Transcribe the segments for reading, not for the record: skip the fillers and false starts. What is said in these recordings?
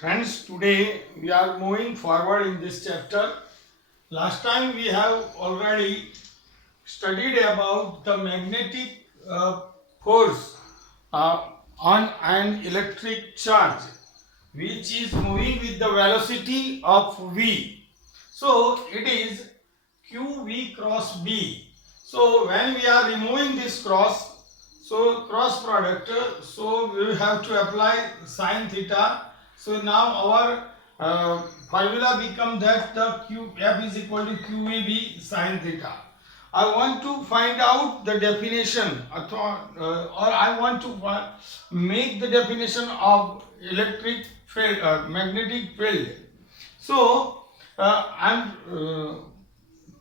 Friends, today we are moving forward in this chapter. Last time we have already studied about the magnetic force on an electric charge which is moving with the velocity of v. So it is qv cross b. So when we are removing this cross product, so we have to apply sine theta. So now our formula become that the q f is equal to qvb sine theta. I want to find out the definition or I want to make the definition of electric field, magnetic field. So I'm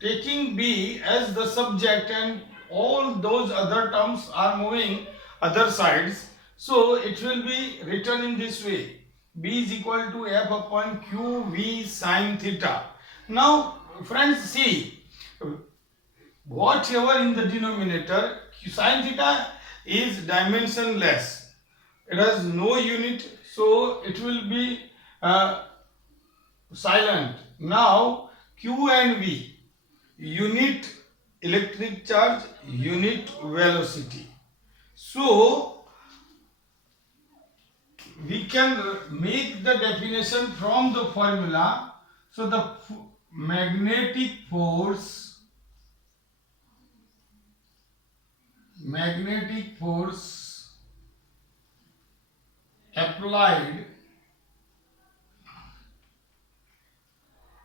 taking B as the subject and all those other terms are moving other sides. So it will be written in this way. B is equal to F upon Q V sine theta. Now friends, see, whatever in the denominator, sine theta is dimensionless. It has no unit, so it will be silent. Now Q and V, unit electric charge, unit velocity. So we can make the definition from the formula. So the magnetic force applied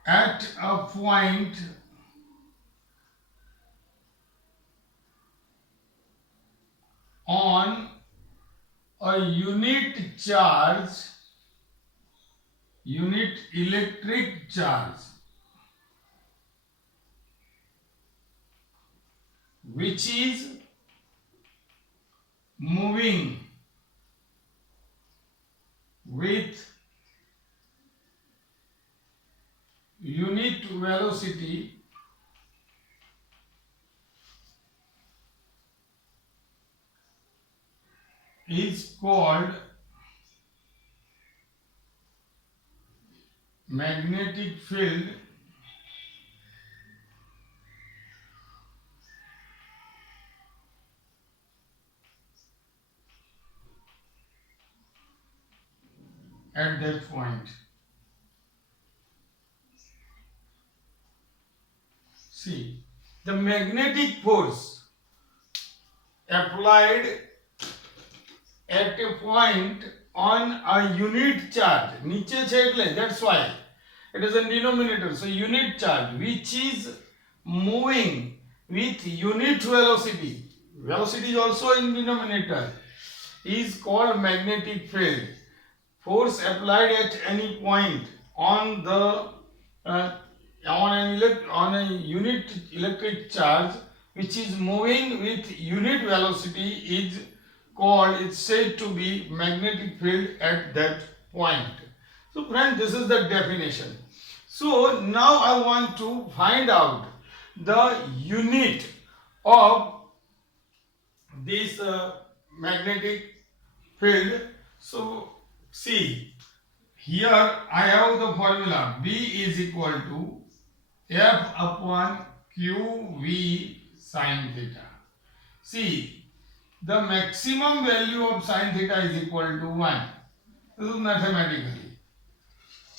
at a point on a unit charge, unit electric charge, which is moving with unit velocity is called magnetic field at that point. See, the magnetic force applied at a point on a unit charge, niche છે એટલે, that's why it is a denominator. So unit charge which is moving with unit velocity, velocity is also in denominator, is called magnetic field. Force applied at any point on the on a unit electric charge which is moving with unit velocity is called, it's said to be magnetic field at that point. So friend, this is the definition. So now I want to find out the unit of this magnetic field. So see, here I have the formula B is equal to F upon QV sine theta. See, the maximum value of sine theta is equal to 1. This is mathematically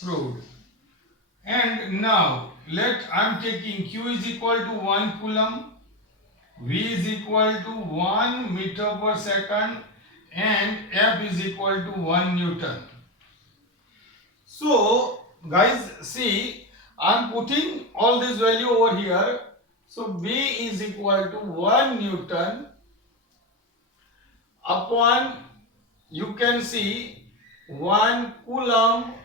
proved. And now I am taking Q is equal to 1 coulomb, V is equal to 1 meter per second, and F is equal to 1 Newton. So guys, see, I am putting all this value over here. So B is equal to 1 Newton upon, you can see, 1 coulomb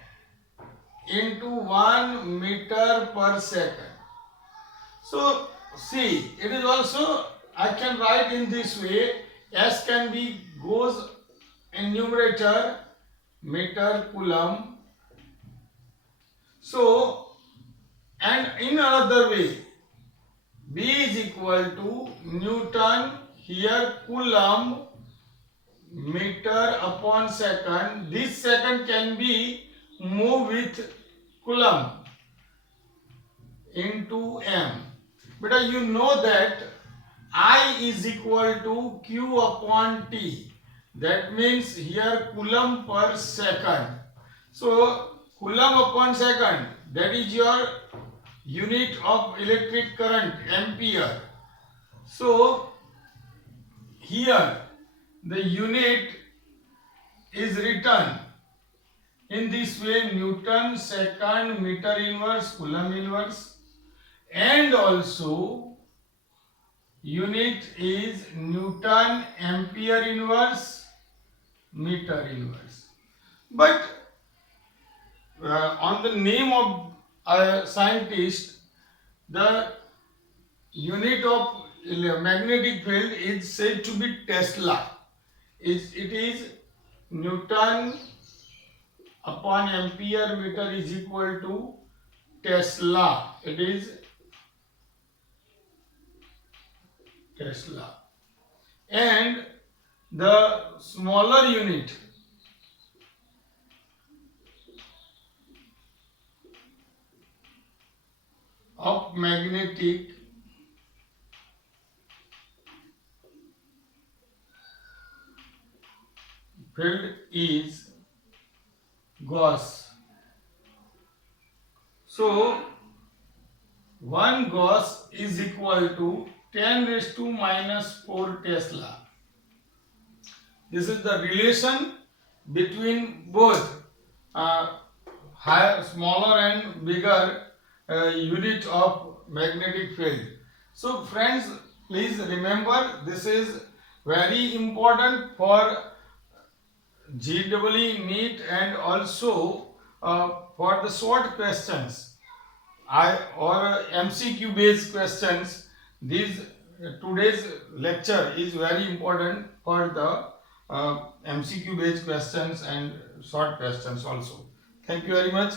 into 1 meter per second. So see, it is also, I can write in this way, S can be goes in numerator, meter coulomb. So, and in another way, B is equal to Newton, here coulomb, meter upon second. This second can be move with coulomb into m. Beta, you know that I is equal to Q upon T. That means here coulomb per second. So coulomb upon second, that is your unit of electric current, ampere. So here the unit is written in this way: Newton second meter inverse coulomb inverse, and also unit is Newton ampere inverse meter inverse. But on the name of a scientist, the unit of magnetic field is said to be Tesla. It is Newton upon ampere meter is equal to Tesla. It is Tesla. And the smaller unit of magnetic field is Gauss. So 1 Gauss is equal to 10 raised to minus 4 Tesla. This is the relation between both higher, smaller and bigger unit of magnetic field. So friends, please remember, this is very important for GEE NEET and also for the short questions or MCQ based questions. These today's lecture is very important for the MCQ based questions and short questions also. Thank you very much.